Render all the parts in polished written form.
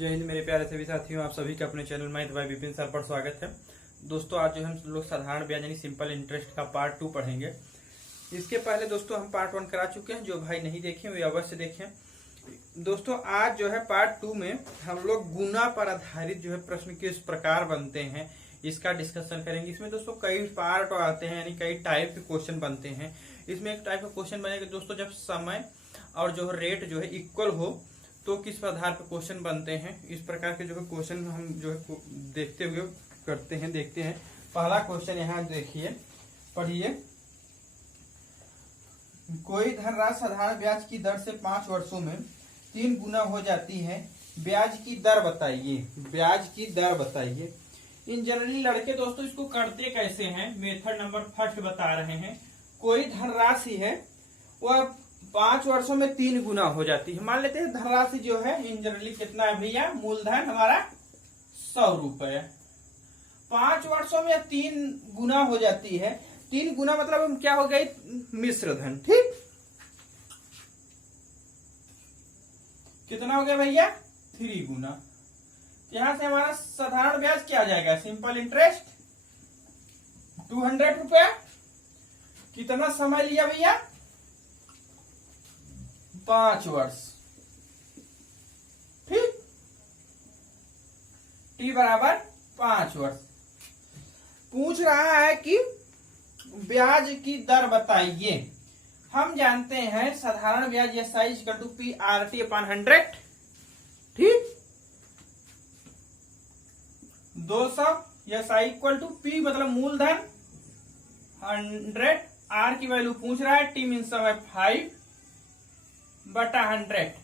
जय हिंद मेरे प्यारे सभी साथियों, आप सभी का अपने चैनल में भाई विपिन सर पर स्वागत है। दोस्तों आज जो हम लोग साधारण ब्याज यानी सिंपल इंटरेस्ट का पार्ट 2 पढ़ेंगे। इसके पहले दोस्तों हम पार्ट 1 करा चुके हैं, जो भाई नहीं देखे वे अवश्य देखें। दोस्तों आज जो है पार्ट 2 में हम लोग गुना पर आधारित जो है प्रश्न किस प्रकार बनते हैं इसका डिस्कशन करेंगे। इसमें दोस्तों कई पार्ट आते हैं यानी कई टाइप के क्वेश्चन बनते हैं। इसमें एक टाइप का क्वेश्चन बनेगा दोस्तों जब समय और जो रेट जो है इक्वल हो तो किस आधार पर क्वेश्चन बनते हैं। इस प्रकार के जो है क्वेश्चन हम जो है देखते हुए देखते हैं। पहला क्वेश्चन यहाँ देखिए, पढ़िए। कोई धनराशि साधारण ब्याज की दर से 5 वर्षों में 3 गुना हो जाती है, ब्याज की दर बताइए। ब्याज की दर बताइए। इन जनरली लड़के दोस्तों इसको करते कैसे हैं, मेथड नंबर फर्स्ट बता रहे हैं। कोई धनराशि है वह 5 वर्षों में 3 गुना हो जाती है। मान लेते हैं धनराशि जो है इन जनरली कितना है भैया, मूलधन हमारा 100 रुपए। 5 वर्षों में 3 गुना हो जाती है। 3 गुना मतलब क्या हो गई, मिश्र धन। ठीक, कितना हो गया भैया, 3 गुना। यहां से हमारा साधारण ब्याज क्या आ जाएगा, सिंपल इंटरेस्ट 200 रुपया। कितना समय लिया भैया, 5 वर्ष। ठीक, टी बराबर 5 वर्ष। पूछ रहा है कि ब्याज की दर बताइए। हम जानते हैं साधारण ब्याज SI = PRT/100। ठीक, 200 SI = P मतलब मूलधन 100, R की वैल्यू पूछ रहा है, T मीन समय 5/100।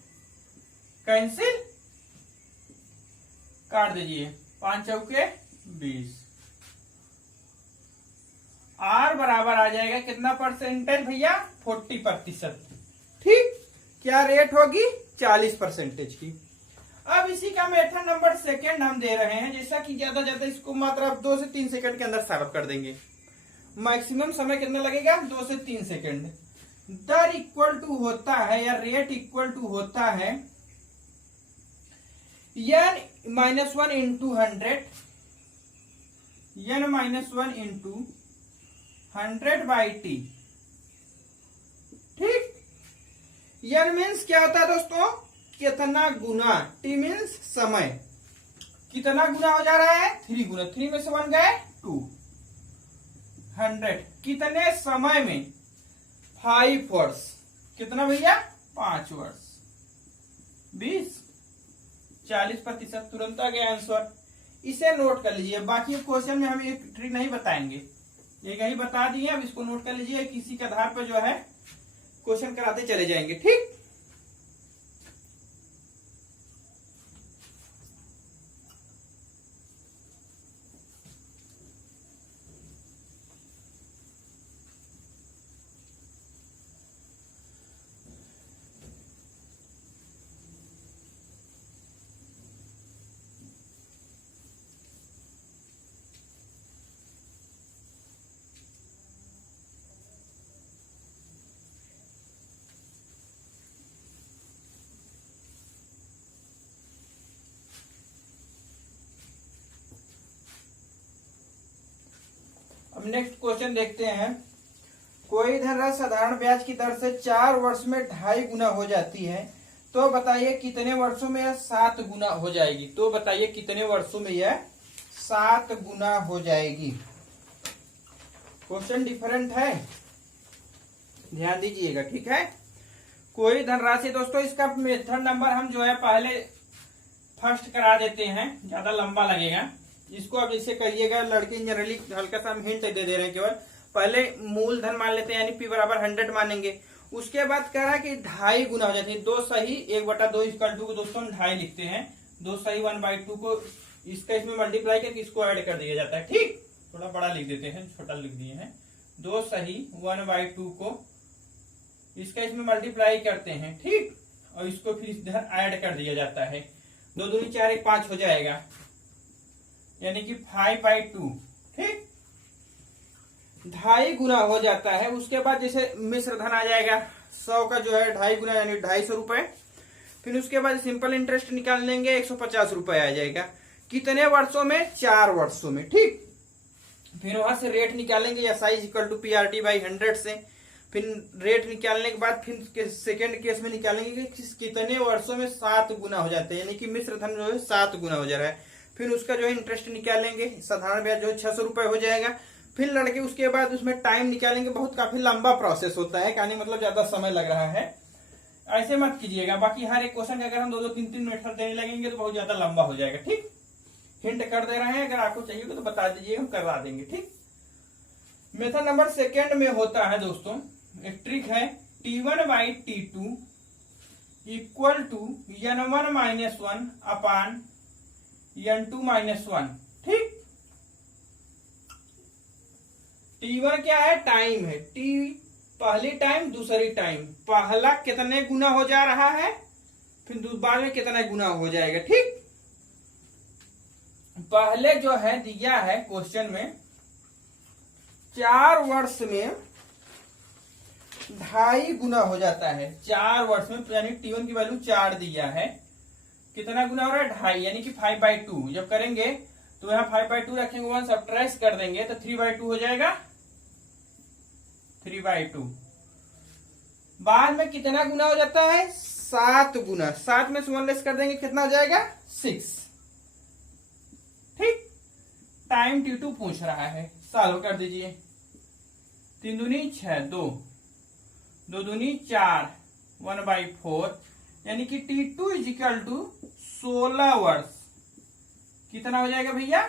कैंसिल काट दीजिए, 5 चौके 20। R बराबर आ जाएगा कितना परसेंटेज भैया, 40%। ठीक, क्या रेट होगी, 40% की। अब इसी का मेथड नंबर सेकंड हम दे रहे हैं, जैसा कि ज्यादा इसको मात्र आप 2 से 3 सेकंड के अंदर सॉल्व कर देंगे। मैक्सिमम समय कितना लगेगा, 2 से 3 सेकंड। दर इक्वल टू होता है या रेट इक्वल टू होता है n-1 into 100, n-1 into 100/T। ठीक, n मीन्स क्या होता है दोस्तों, कितना गुना, T मीन्स समय। कितना गुना हो जा रहा है, 3 गुना। 3 में से 1 गए 2। 100 कितने समय में, 5 वर्ष। कितना भैया, 5 वर्ष। 20 40%। तुरंत आ गया आंसर। इसे नोट कर लीजिए। बाकी क्वेश्चन में हम एक ट्रिक नहीं बताएंगे, एक ही बता दिए। अब इसको नोट कर लीजिए, किसी के आधार पर जो है क्वेश्चन कराते चले जाएंगे। ठीक, अब नेक्स्ट क्वेश्चन देखते हैं। कोई धनराशि साधारण ब्याज की दर से 4 वर्ष में 2.5 गुना हो जाती है, तो बताइए कितने वर्षों में यह 7 गुना हो जाएगी। तो बताइए कितने वर्षों में यह 7 गुना हो जाएगी। क्वेश्चन डिफरेंट है, ध्यान दीजिएगा। ठीक है, कोई धनराशि दोस्तों, इसका मेथड नंबर हम जो है पहले फर्स्ट करा देते हैं, ज्यादा लंबा लगेगा। इसको अब जैसे करिएगा, लड़के जनरली हल्का सा हम हिंट दे रहे हैं। केवल पहले मूलधन मान लेते हैं यानी P बराबर 100 मानेंगे। उसके बाद कह रहा है कि 2.5 गुना हो जाती है। 2 सही 1/2 को दोस्तों हम 2.5 लिखते हैं। 2 सही 1/2 को इसका इसमें मल्टीप्लाई करके इसको ऐड कर दिया जाता है। ठीक, थोड़ा बड़ा लिख देते हैं, छोटा लिख दिए हैं। 2 सही 1/2 को इसका इसमें मल्टीप्लाई करते हैं। ठीक, और इसको फिर इधर ऐड कर दिया जाता है। 2 दूनी 4 1 5 हो जाएगा, यानी कि 5/2। ठीक, 2.5 गुना हो जाता है। उसके बाद जैसे मिश्र धन आ जाएगा, 100 का जो है 2.5 गुना यानी 250 रुपए। फिर उसके बाद सिंपल इंटरेस्ट निकाल लेंगे, 150 रुपए आ जाएगा। कितने वर्षों में? 4 वर्षों में। ठीक, फिर वहां से रेट निकालेंगे S I equal to P R T by 100 से। फिर रेट निकालने के बाद फिर सेकेंड केस में निकालेंगे कि कितने वर्षों में 7 गुना हो जाते हैं, यानी कि मिश्र धन जो है 7 गुना हो जा रहा है। फिर उसका जो है इंटरेस्ट निकालेंगे, साधारण ब्याज जो है 600 रुपए हो जाएगा। फिर लड़के उसके बाद उसमें टाइम निकालेंगे, बहुत काफी लंबा प्रोसेस होता है, कहानी मतलब ज्यादा समय लग रहा है, ऐसे मत कीजिएगा। बाकी हर एक क्वेश्चन का अगर हम 2-2, 3-3 मेथड देने लगेंगे तो बहुत ज्यादा लंबा हो जाएगा। ठीक, हिंट कर दे रहे हैं, अगर आपको चाहिए तो बता दीजिए, हम करवा देंगे। ठीक, मेथड नंबर सेकेंड में होता है दोस्तों, एक ट्रिक है, T1 by T2 equal to N1 minus 1 upon N2 minus 1। ठीक, T1 क्या है? टाइम है। T पहली टाइम, दूसरी टाइम, पहला कितने गुना हो जा रहा है, फिर बाद में कितना गुना हो जाएगा। ठीक, पहले जो है दिया है क्वेश्चन में 4 वर्ष में 2.5 गुना हो जाता है। 4 वर्ष में, यानी T1 की वैल्यू 4 दिया है, कितना गुना हो रहा है? 2.5, यानी कि 5/2। जब करेंगे तो यहाँ 5/2 रखेंगे, 1 सब्ट्रैक्ट कर देंगे तो 3/2 हो जाएगा, 3/2। बाद में कितना गुना हो जाता है? 7 गुना। 7 में से 1 लेस कर देंगे, कितना हो जाएगा? 6। ठीक, टाइम T2 पूछ रहा है, सॉल्व कर दीजिए। 3 दूनी 6, 2 दूनी 4, 1/4, यानी कि T2 इज इक्वल टू 16 वर्ष। कितना हो जाएगा भैया?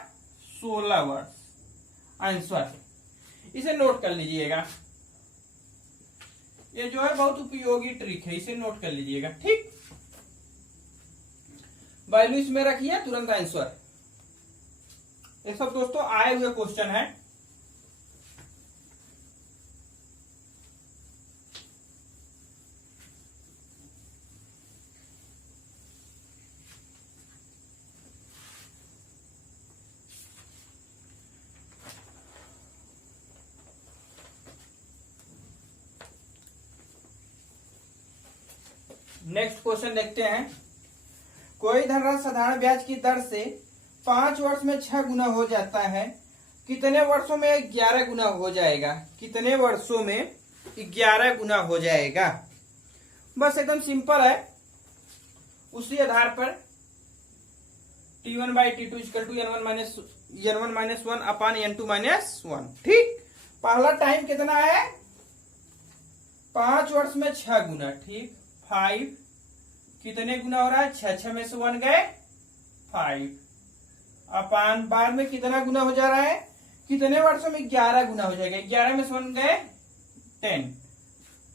16 वर्ष आंसर। इसे नोट कर लीजिएगा, ये जो है बहुत उपयोगी ट्रिक है, इसे नोट कर लीजिएगा। ठीक, वैल्यू इसमें रखिए, तुरंत आंसर। ये सब दोस्तों आए हुए क्वेश्चन है। नेक्स्ट क्वेश्चन देखते हैं। कोई धनराशि साधारण ब्याज की दर से 5 वर्ष में 6 गुना हो जाता है, कितने वर्षों में 11 गुना हो जाएगा? कितने वर्षों में 11 गुना हो जाएगा? बस एकदम सिंपल है, उसी आधार पर T1 by T2 equal to N1 minus 1 upon N2 minus 1। ठीक, पहला टाइम कितना है? 5 वर्ष में 6 गुना। ठीक, 5 कितने गुना हो रहा है? 6 में से 1 गए 5 अपान बाद में कितना गुना हो जा रहा है? कितने वर्षों में 11 गुना हो जाएगा। 11 में से 1 गए 10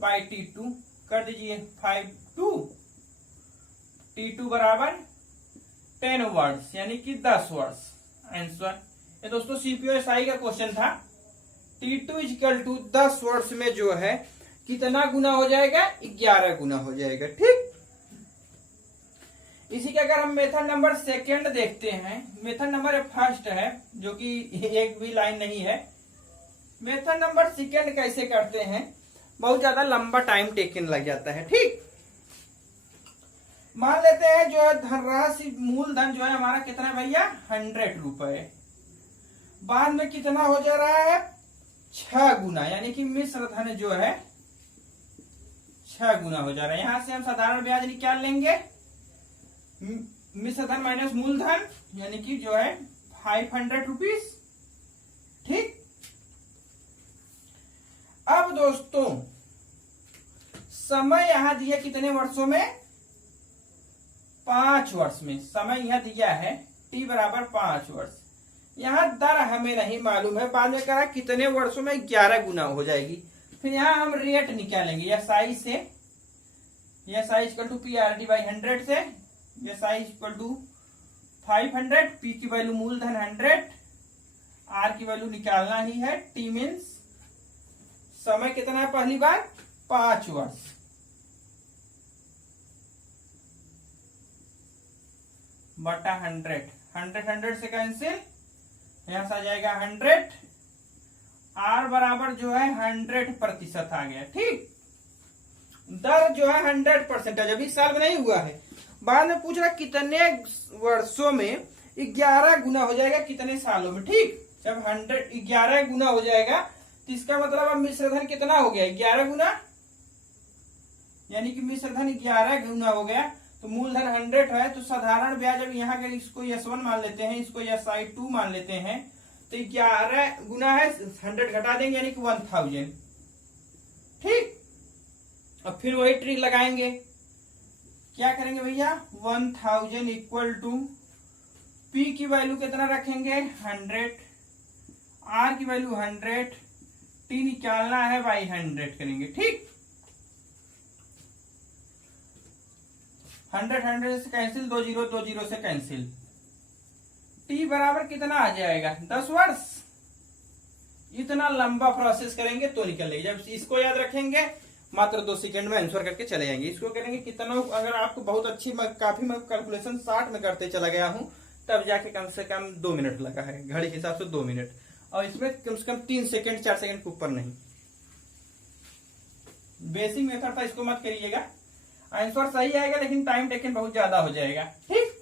बाई T2 कर दीजिए, 5/2 T2 बराबर 10 वर्ष, यानी कि 10 वर्ष आंसर। ये दोस्तों CPO-SI का क्वेश्चन था। T2 इक्वल टू 10 वर्ष में जो है कितना गुना हो जाएगा? 11 गुना हो जाएगा। ठीक, इसी के अगर हम मेथड नंबर सेकेंड देखते हैं, मेथड नंबर फर्स्ट है जो कि एक भी लाइन नहीं है। मेथड नंबर सेकेंड कैसे करते हैं? बहुत ज्यादा लंबा टाइम टेकन लग जाता है। ठीक, मान लेते हैं जो है धनराशि मूलधन जो है हमारा कितना है भैया? 100 रुपए। बाद में कितना हो जा रहा है? 6 गुना, यानी कि मिश्र धन जो है 6 गुना हो जा रहा है। यहां से हम साधारण ब्याज निकाल लेंगे, मिश्र धन माइनस मूलधन, यानी कि जो है 500 रुपीज। ठीक, अब दोस्तों समय यहां दिया कितने वर्षों में? 5 वर्ष में। समय यहां दिया है T बराबर 5 वर्ष। यहां दर हमें नहीं मालूम है, बाद में कहा कितने वर्षों में 11 गुना हो जाएगी। फिर यहां हम रेट निकालेंगे, यह साई से, यह SI equal to PRT by 100 से, यह साई इक्वल टू 500, P की वैल्यू मूलधन 100, R की वैल्यू निकालना ही है। T मीन्स समय कितना है? पहली बार 5 वर्ष बटा 100, 100 से कैंसिल, यहां से आ जाएगा 100। R बराबर जो है 100% आ गया। ठीक, दर जो है 100% है, जब 20 साल में नहीं हुआ है। बाद में पूछ रहा कितने वर्षों में 11 गुना हो जाएगा, कितने सालों में। ठीक, जब 11 गुना हो जाएगा तो इसका मतलब अब मिश्रधन कितना हो गया, 11 गुना, यानी कि मिश्रधन 11 गुना हो गया। तो मूलधन 100 है, तो साधारण ब्याज, अब यहाँ के इसको S1 मान लेते हैं, इसको SI2 मान लेते हैं, तो 11 गुना है, 100 घटा देंगे यानी कि 1000। ठीक, अब फिर वही ट्रिक लगाएंगे, क्या करेंगे भैया, 1000 इक्वल टू P की वैल्यू कितना रखेंगे 100, R की वैल्यू 100, T निकालना है बाई 100 करेंगे। ठीक, 100 से कैंसिल, 20 से कैंसिल, T बराबर कितना आ जाएगा 10 वर्ष। इतना लंबा प्रोसेस करेंगे तो निकलेगी। जब इसको याद रखेंगे मात्र 2 सेकंड में आंसर करके चले जाएंगे। इसको करेंगे कितना, अगर आपको बहुत अच्छी काफी मैं कैलकुलेशन 60 में करते चला गया हूं, तब जाके कम से कम 2 मिनट लगा है, घड़ी के हिसाब से 2 मिनट, और इसमें कम से कम 3 सेकंड 4 सेकंड के ऊपर नहीं। बेसिक मेथड था, इसको मत करिएगा, आंसर सही आएगा लेकिन टाइम टेकन बहुत ज्यादा हो जाएगा। ठीक,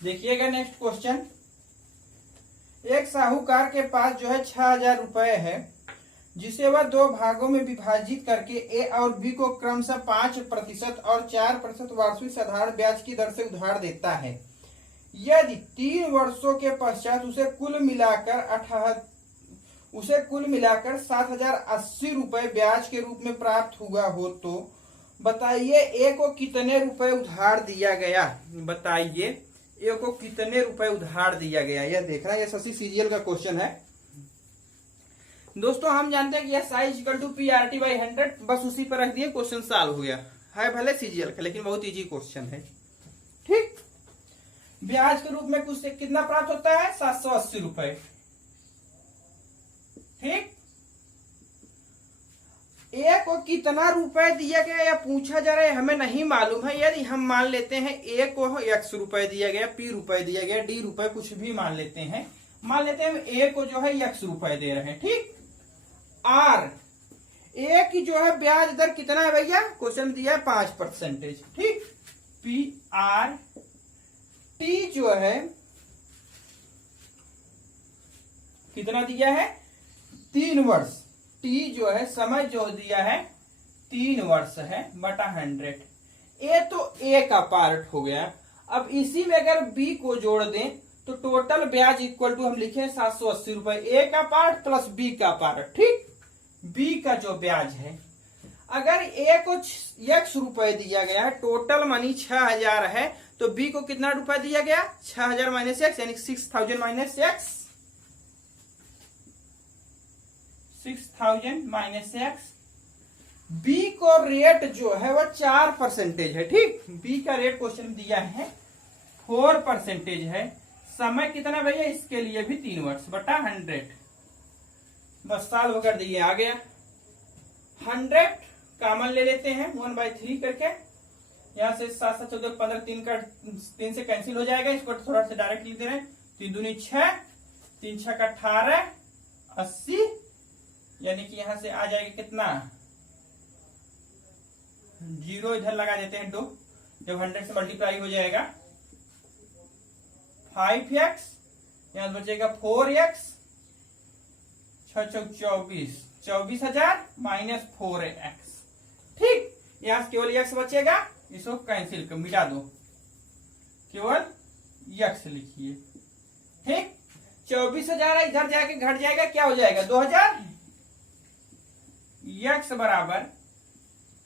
देखिएगा नेक्स्ट क्वेश्चन। एक साहूकार के पास जो है 6000 रुपए है, जिसे वह 2 भागों में विभाजित करके ए और बी को क्रमशः 5% और 4% वार्षिक साधारण ब्याज की दर से उधार देता है। यदि 3 वर्षों के पश्चात उसे कुल मिलाकर 7080 रुपए ब्याज के रूप में प्राप्त हुआ हो, तो बताइए ए को कितने रुपए उधार दिया गया। बताइए ए को कितने रुपए उधार दिया गया, यह देखना। यह SSC CGL का क्वेश्चन है दोस्तों। हम जानते हैं कि SI=PRT/100, बस उसी पर रख दिए, क्वेश्चन सॉल्व हो गया है। भले CGL का, लेकिन बहुत इजी क्वेश्चन है। ठीक, ब्याज के रूप में कुछ से कितना प्राप्त होता है 780 रुपए। ठीक, ए को कितना रुपए दिया गया या पूछा जा रहा है, हमें नहीं मालूम है। यदि हम मान लेते हैं ए को X रुपए दिया गया, P रुपए दिया गया, D रुपए, कुछ भी मान लेते हैं, मान लेते हैं ए को जो है X रुपए दे रहे हैं। ठीक, R ए की जो है ब्याज दर कितना है भैया, क्वेश्चन दिया है 5%। ठीक, PR T जो है कितना दिया है 3 वर्ष। T जो है समय जो दिया है 3 वर्ष है बटा 100। ए तो ए का पार्ट हो गया। अब इसी में अगर बी को जोड़ दें तो टोटल ब्याज इक्वल टू हम लिखे 780 रुपए, ए का पार्ट प्लस बी का पार्ट। ठीक, बी का जो ब्याज है, अगर ए को X रुपए दिया गया है, टोटल मनी 6000 है, तो बी को कितना रुपए दिया गया 6000 माइनस X, यानी 6000 minus X, 6000 minus X। B को रेट जो है वह 4% है। ठीक, बी का रेट क्वेश्चन में दिया है 4% है। समय कितना भैया, इसके लिए भी 3 वर्ष बटा 100, बस साल कर दिए, आ गया। 100 कॉमन ले लेते हैं 1/3 करके, यहां से 7 7 14 15 3 से कैंसिल हो जाएगा। इसको थोड़ा सा डायरेक्ट लिख दे रहे हैं, 3 दूनी 6, 3 6 का 18, 80, यानी कि यहां से आ जाएगा कितना, 0 इधर लगा देते हैं 2, जब 100 से मल्टीप्लाई हो जाएगा 5x, यहां बचेगा 4x, 6 6 24, 24,000 माइनस 4x। ठीक, यहां से केवल x बचेगा, इसको कैंसिल कर मिटा दो, केवल x लिखिए। ठीक, 24,000 इधर जाके घट जाएगा, क्या हो जाएगा 2000। x बराबर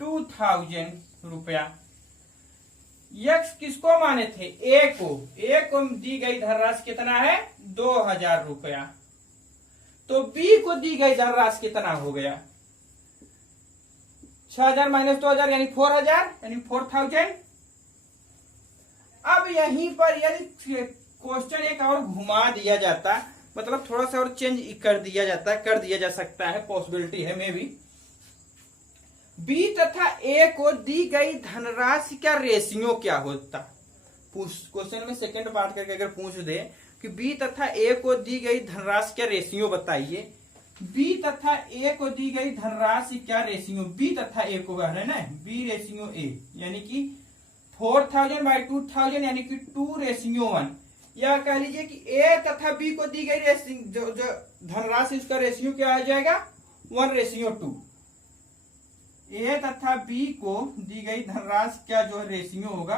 2000 रुपया। यक्स किसको माने थे? ए को दी गई धनराशि कितना है? 2000 रुपया। तो बी को दी गई धनराशि कितना हो गया? 6000 माइनस 2000 यानी 4000 यानी 4000। अब यहीं पर यदि क्वेश्चन एक और घुमा दिया जाता, मतलब थोड़ा सा और चेंज कर दिया जाता, कर दिया जा सकता है, पॉसिबिलिटी है मे बी। बी तथा ए को दी गई धनराशि का रेशियो क्या होता? क्वेश्चन में सेकंड पार्ट करके अगर पूछ दे कि बी तथा ए को दी गई धनराशि का रेशियो बताइए। बी तथा ए को दी गई धनराशि क्या रेशियो? बी तथा ए को कह रहे हैं ना, बी रेशियो ए, यानी कि 4000 बाई 2000 यानी कि 2:1। या कह लीजिए कि ए तथा बी को दी गई जो धनराशि इसका रेशियो क्या आ जाएगा? 1:2। ए तथा बी को दी गई धनराशि का जो रेशियो होगा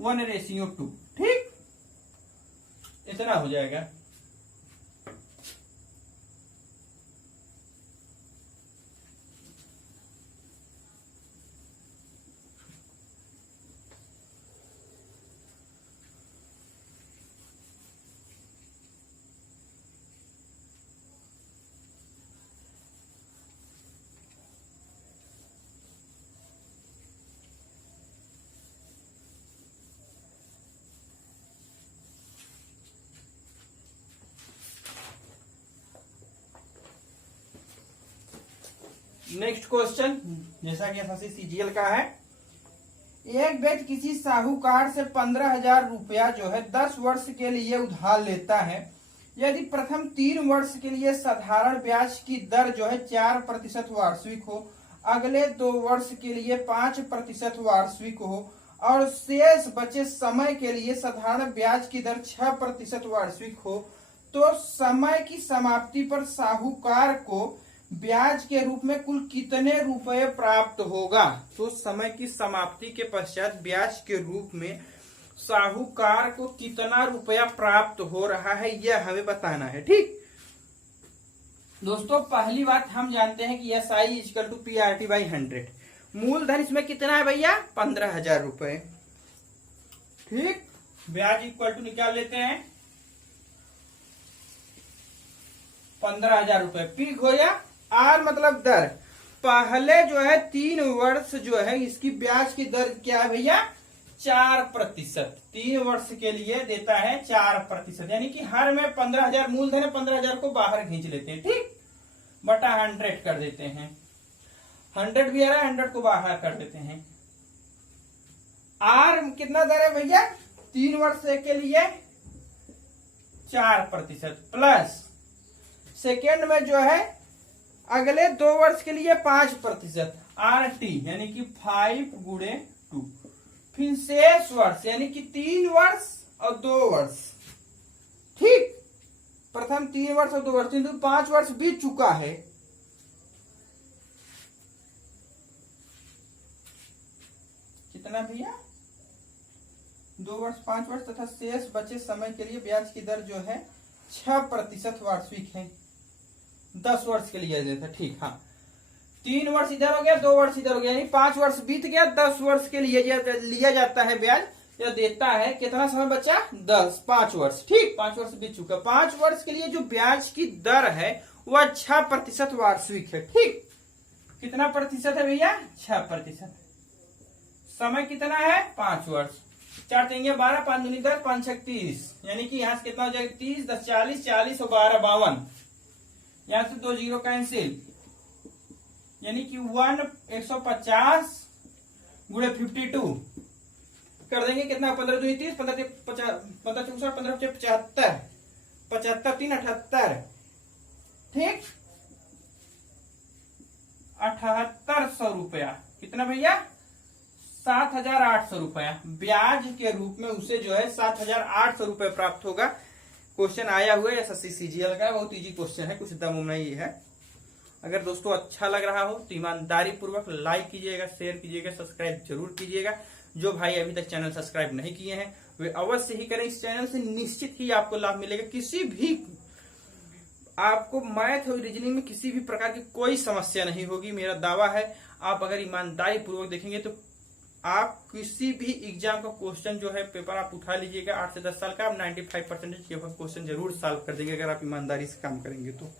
1:2। ठीक, इतना हो जाएगा। नेक्स्ट क्वेश्चन, जैसा कि एसएससी सीजीएल का है। एक व्यक्ति किसी साहूकार से 15,000 रुपया जो है 10 वर्ष के लिए उधार लेता है। यदि प्रथम 3 वर्ष के लिए साधारण ब्याज की दर जो है 4% वार्षिक हो, अगले 2 वर्ष के लिए 5% वार्षिक हो और शेष बचे समय के लिए साधारण ब्याज की दर 6% वार्षिक हो, तो समय की समाप्ति पर साहूकार को ब्याज के रूप में कुल कितने रुपए प्राप्त होगा? तो समय की समाप्ति के पश्चात ब्याज के रूप में साहूकार को कितना रुपया प्राप्त हो रहा है, यह हमें बताना है। ठीक दोस्तों, पहली बात हम जानते हैं कि SI equal to PRT by 100। मूलधन इसमें कितना है भैया? 15,000 रुपए। ठीक, ब्याज इक्वल टू निकाल लेते हैं 15,000 रुपए। पी हो गया, आर मतलब दर। पहले जो है 3 वर्ष जो है इसकी ब्याज की दर क्या है भैया? 4%। 3 वर्ष के लिए देता है 4%, यानी कि हर में 15,000 मूलधन है, 15,000 को बाहर खींच लेते हैं। ठीक, बटा 100 कर देते हैं। 100 भी आ रहा है, 100 को बाहर कर देते हैं। आर कितना दर है भैया? 3 वर्ष के लिए 4% प्लस सेकेंड में जो है अगले 2 वर्ष के लिए 5% RT, यानी कि 5 गुणे 2। फिर शेष वर्ष यानी कि 3 वर्ष और 2 वर्ष। ठीक, प्रथम 3 वर्ष और 2 वर्ष, किंतु 5 वर्ष बीत चुका है। कितना भैया? 2 वर्ष 5 वर्ष तथा शेष बचे समय के लिए ब्याज की दर जो है 6% वार्षिक है। 10 वर्ष के लिए देता। ठीक, हाँ, 3 वर्ष इधर हो गया, 2 वर्ष इधर हो गया, यानी 5 वर्ष बीत गया, 10 वर्ष के लिए लिया जाता है ब्याज। यह देता है कितना समय बचा? 5 वर्ष। ठीक, 5 वर्ष बीत चुका। 5 वर्ष के लिए जो ब्याज की दर है वह 6% वार्षिक है। ठीक, कितना प्रतिशत है भैया? 6%। समय कितना है? 5 वर्ष। 4 3 12, 5 दूनी 10, 5 6 30, यानी कि यहाँ से कितना हो जाएगा? 30 10 40, 40 और 12 52। यहां से 2 जीरो कैंसिल, यानी कि 150 गुणे 52 कर देंगे। कितना? 15 दूनी 30, 15 64, 15 75, 75 3 78। ठीक, 7800 रुपया। कितना भैया? 7,800 रुपया ब्याज के रूप में उसे जो है 7,800 रुपये प्राप्त होगा। क्वेश्चन आया हुआ है एसएससी सीजीएल का, बहुत इजी क्वेश्चन है, कुछ दम नहीं है। अगर दोस्तों अच्छा लग रहा हो तो ईमानदारी पूर्वक लाइक कीजिएगा, शेयर कीजिएगा, सब्सक्राइब जरूर कीजिएगा। जो भाई अभी तक चैनल सब्सक्राइब नहीं किए हैं वे अवश्य ही करें। इस चैनल से निश्चित ही आपको लाभ मिलेगा। किसी भी आपको मैथ और रीजनिंग में किसी भी प्रकार की कोई समस्या नहीं होगी, मेरा दावा है। आप अगर ईमानदारी पूर्वक देखेंगे तो आप किसी भी एग्जाम का क्वेश्चन जो है पेपर आप उठा लीजिएगा 8 से 10 साल का, आप 95% क्वेश्चन जरूर सॉल्व कर देंगे अगर आप ईमानदारी से काम करेंगे तो।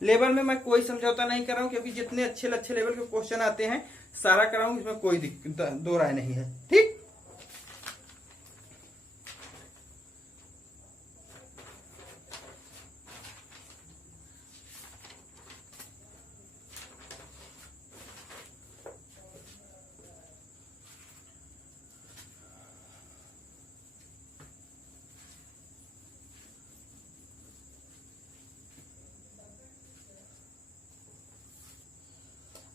लेवल में मैं कोई समझौता नहीं कर रहा हूं, क्योंकि जितने अच्छे अच्छे लेवल के क्वेश्चन आते हैं सारा कराऊंगा, इसमें कोई दो राय नहीं है। ठीक,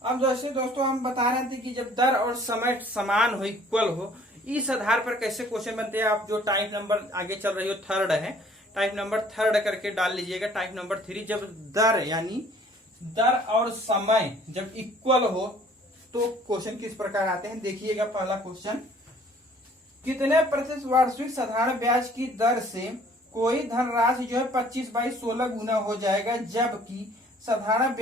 अब जैसे दोस्तों हम बता रहे थे कि जब दर और समय समान हो, इक्वल हो, इस आधार पर कैसे क्वेश्चन बनते हैं। आप जो टाइप नंबर आगे चल रही हो थर्ड है, टाइप नंबर थर्ड करके डाल लीजिएगा। टाइप नंबर 3, जब दर यानी दर और समय जब इक्वल हो तो क्वेश्चन किस प्रकार आते हैं, देखिएगा। पहला क्वेश्चन, कितने प्रतिशत वार्षिक साधारण ब्याज की दर से कोई धनराशि जो है 25/16 गुना हो जाएगा, जबकि साधारण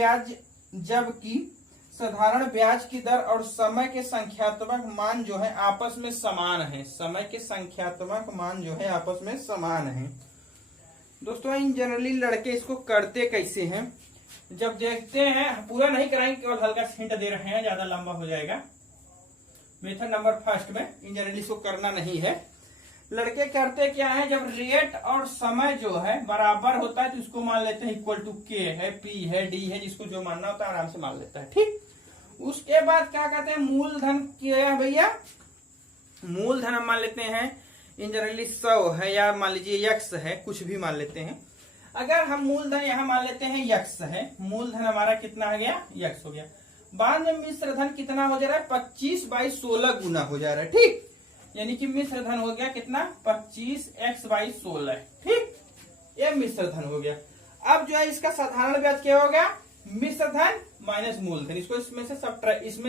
ब्याज की दर और समय के संख्यात्मक मान जो है आपस में समान है। समय के संख्यात्मक मान जो है आपस में समान है। दोस्तों इन जनरली लड़के इसको करते कैसे हैं, जब देखते हैं, पूरा नहीं कराएंगे, केवल हल्का हिंट दे रहे हैं, ज्यादा लंबा हो जाएगा। मेथड नंबर फर्स्ट में इन जनरली इसको करना नहीं है। लड़के करते क्या है, जब रेट और समय जो है बराबर होता है तो इसको मान लेते हैं इक्वल टू के है, पी है, डी है, जिसको जो मानना होता है आराम से मान लेता है। ठीक, उसके बाद क्या कहते हैं, मूलधन क्या है भैया, मूलधन हम मान लेते हैं इन जनरली 100 है, या मान लीजिए x है, कुछ भी मान लेते हैं। अगर हम मूलधन यहाँ मान लेते हैं x है, मूलधन हमारा कितना हो गया, x हो गया। बाद में मिश्र धन कितना हो जा रहा है, 25/16 गुना हो जा रहा है। ठीक, यानी कि मिश्र धन हो गया कितना, 25x/16। ठीक, ये मिश्र धन हो गया। अब जो है इसका साधारण ब्याज क्या हो गया, मिश्र धन माइनस मूलधन, इसको इसमें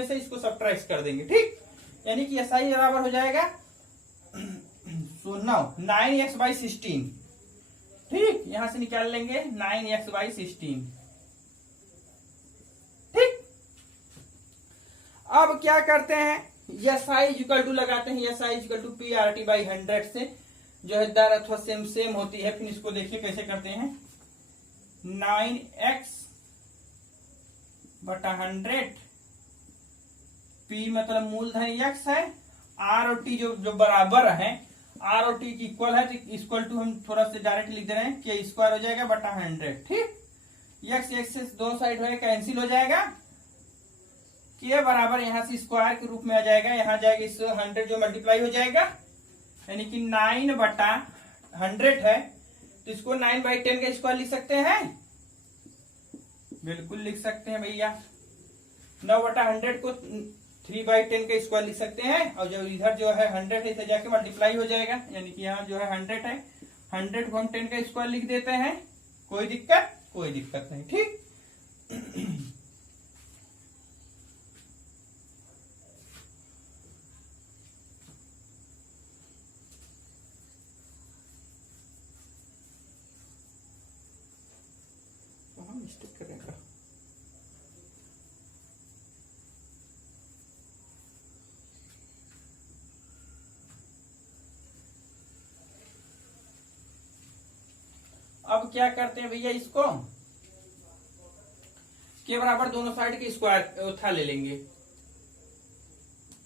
से इसको सब्ट्रैक्ट कर देंगे। ठीक, यानी कि SI बराबर हो जाएगा 9x/16। ठीक, यहां से निकाल लेंगे 9x/16। ठीक, अब क्या करते हैं, SI इक्वल टू लगाते हैं, SI इक्वल टू PRT/100 से जो है दर अथवा सेम होती है। फिर इसको देखिए कैसे करते हैं, 9x/100, P मतलब मूलधन x है, R और T जो बराबर है, R और T की इक्वल है, तो इक्वल टू हम थोड़ा सा डायरेक्ट लिख दे रहे हैं, के स्क्वायर हो जाएगा बटा 100। ठीक, x से दो साइड हो कैंसिल हो जाएगा, के बराबर यहाँ से स्क्वायर के रूप में आ जाएगा, यहाँ जाएगा इस 100 जो मल्टीप्लाई हो जाएगा, यानी कि 9/100 है, तो इसको 9/10 का स्क्वायर लिख सकते हैं, बिल्कुल लिख सकते हैं भैया। 9/100 को 3/10 का स्क्वायर लिख सकते हैं, और जब इधर जो है 100 है, इसे जाके मल्टीप्लाई हो जाएगा, यानी कि यहाँ जो है 100 है, 100 को हम 10 का स्क्वायर लिख देते हैं, कोई दिक्कत नहीं। ठीक, मिस्टेक करेगा। अब क्या करते हैं भैया, इसको के बराबर दोनों साइड के स्क्वायर उठा ले लेंगे,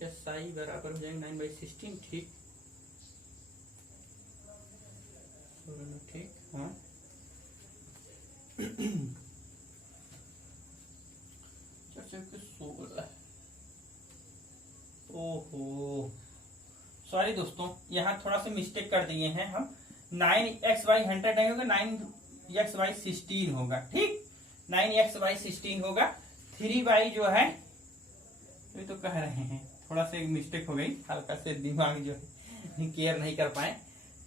SI बराबर हो जाएंगे 9/16। ठीक, ठीक, हाँ, ओहो सॉरी दोस्तों, यहाँ थोड़ा सा मिस्टेक कर दिए हैं हम, 9x/100 नहीं होगा, 9x/16 होगा। ठीक, 9x/16 होगा। 3 जो है, ये तो कह रहे हैं थोड़ा सा एक मिस्टेक हो गई, हल्का से दिमाग जो है केयर नहीं कर पाए।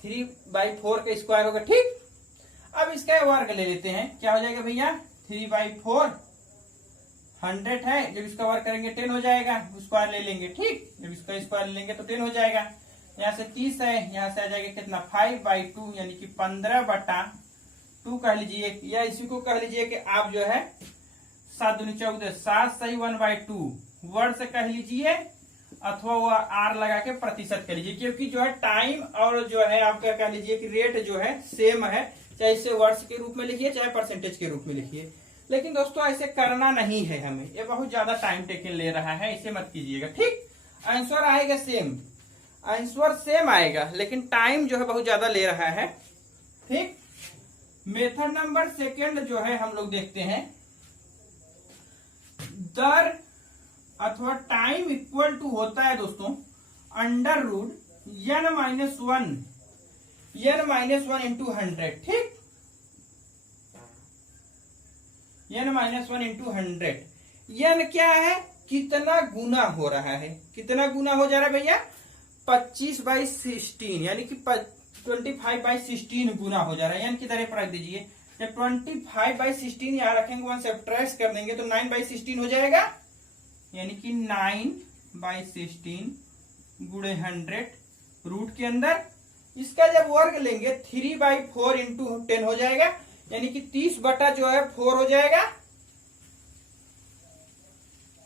3/4 का स्क्वायर होगा। ठीक, अब इसका वर्ग ले लेते हैं, क्या हो जाएगा भैया, 3/4 100 है, जब इसका वर्ग करेंगे 10 हो जाएगा, स्क्वायर ले लेंगे। ठीक, जब इसका स्क्वायर ले लेंगे तो 10 हो जाएगा। यहाँ से 30 है, यहाँ से आ जाएगा कितना, 5/2, यानी कि 15/2 2 कह लीजिए, या इसी को कह लीजिए कि आप जो है 7 दूनी 14, 7 सही 1/2 वर्ड से कह लीजिए, अथवा वो आर लगा के प्रतिशत कह लीजिए, क्योंकि जो है टाइम और जो है आपका कह लीजिए कि रेट जो है सेम है, चाहे इसे वर्ड्स के रूप में लिखिए चाहे परसेंटेज के रूप में लिखिए। लेकिन दोस्तों ऐसे करना नहीं है हमें, ये बहुत ज्यादा टाइम टेकन ले रहा है, इसे मत कीजिएगा। ठीक, आंसर आएगा सेम, आंसर सेम आएगा, लेकिन टाइम जो है बहुत ज्यादा ले रहा है। ठीक, मेथड नंबर सेकेंड जो है हम लोग देखते हैं, दर अथवा टाइम इक्वल टू होता है दोस्तों अंडर रूट n-1 इंटू 100। ठीक, n-1 इंटू 100, n क्या है, कितना गुना हो रहा है, कितना गुना हो जा रहा है भैया, 25/16 यानी कि 25/16 गुना हो जा रहा है। n की तरह रख दीजिए, जब 25/16 यहाँ रखेंगे, 1 सब्ट्रैक्ट कर देंगे तो 9/16 हो जाएगा, यानी कि 9/16 गुणे 100 रूट के अंदर। इसका जब वर्ग लेंगे 3/4 इंटू 10 हो जाएगा, यानी कि 30/4 जो है 4 हो जाएगा।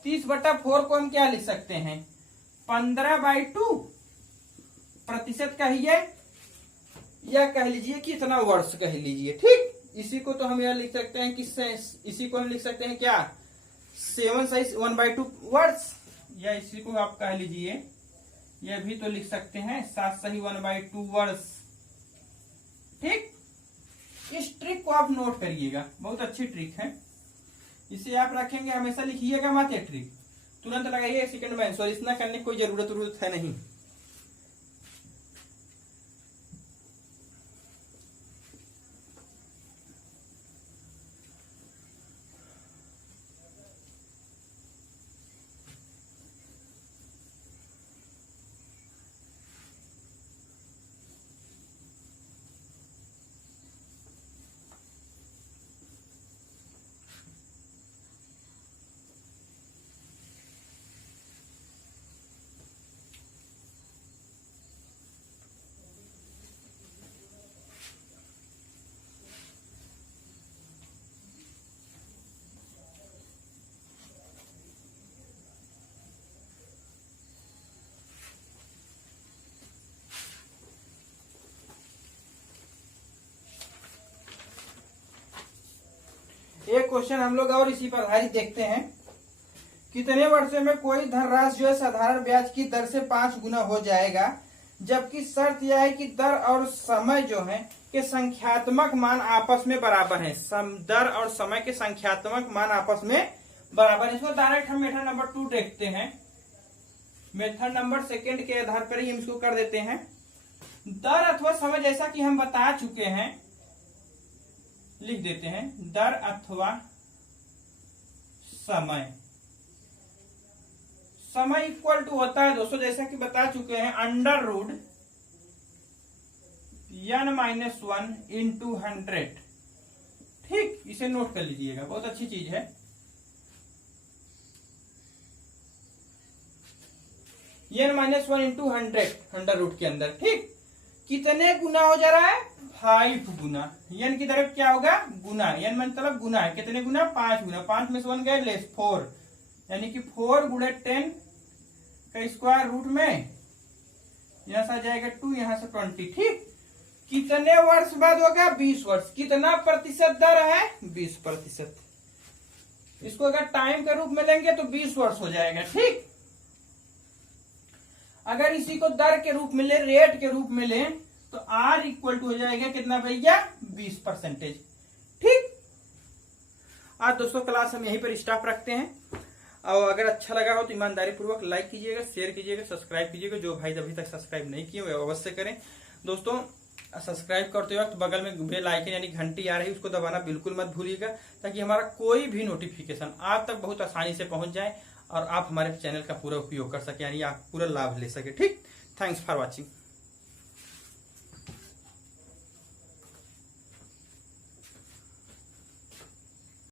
30/4 को हम क्या लिख सकते हैं, 15/2 प्रतिशत कहिए, या कह लीजिए कि इतना वर्ष कह लीजिए। ठीक, इसी को तो हम यह लिख सकते हैं कि इसी को हम लिख सकते हैं क्या, 7 सही 1/2 वर्ष, या इसी को आप कह लीजिए, यह भी तो लिख सकते हैं 7 सही 1/2 वर्ष। ठीक, इस ट्रिक को आप नोट करिएगा, बहुत अच्छी ट्रिक है, इसे आप रखेंगे, हमेशा लिखिएगा मत ये ट्रिक, तुरंत लगाइए सेकंड में आंसर, इतना करने की कोई जरूरत है नहीं। एक क्वेश्चन हम लोग और इसी पर आधारित देखते हैं, कितने वर्षों में कोई धनराशि जो है साधारण ब्याज की दर से 5 गुना हो जाएगा, जबकि शर्त यह है कि दर और समय जो है के संख्यात्मक मान आपस में बराबर है। दर और समय के संख्यात्मक मान आपस में बराबर है। इसको डायरेक्ट हम मेथड नंबर 2 देखते हैं, मेथड नंबर सेकेंड के आधार पर ही हम इसको कर देते हैं। दर अथवा समय, जैसा कि हम बता चुके हैं, लिख देते हैं, दर अथवा समय, समय इक्वल टू होता है दोस्तों, जैसा कि बता चुके हैं, अंडर रूट n-1 इंटू 100। ठीक, इसे नोट कर लीजिएगा, बहुत अच्छी चीज है। n-1 इंटू 100 अंडर रूट के अंदर। ठीक, कितने गुना हो जा रहा है, 5 गुना। n की तरफ क्या होगा, गुना, n मतलब गुना है, कितने गुना, 5 गुना, 5 में से 1 गए लेस 4, यानी कि 4 गुणे 10 का स्क्वायर रूट में, यहां से आ जाएगा 2, यहां से 20। ठीक, कितने वर्ष बाद होगा, 20 वर्ष। कितना प्रतिशत दर है, 20%। इसको अगर टाइम के रूप में लेंगे तो 20 वर्ष हो जाएगा। ठीक, अगर इसी को दर के रूप में ले, रेट के रूप में ले, तो R इक्वल टू हो जाएगा कितना भैया, 20%। ठीक, आज दोस्तों क्लास हम यहीं पर स्टॉप रखते हैं, और अगर अच्छा लगा हो तो ईमानदारी पूर्वक लाइक कीजिएगा, शेयर कीजिएगा, सब्सक्राइब कीजिएगा। जो भाई अभी तक सब्सक्राइब नहीं किए वे अवश्य करें। दोस्तों सब्सक्राइब करते वक्त बगल में बेल आइकन यानी घंटी आ रही है, उसको दबाना बिल्कुल मत भूलिएगा, ताकि हमारा कोई भी नोटिफिकेशन आप तक बहुत आसानी से पहुंच जाए और आप हमारे चैनल का पूरा उपयोग कर सके, यानी आप पूरा लाभ ले सके। ठीक, थैंक्स फॉर वॉचिंग।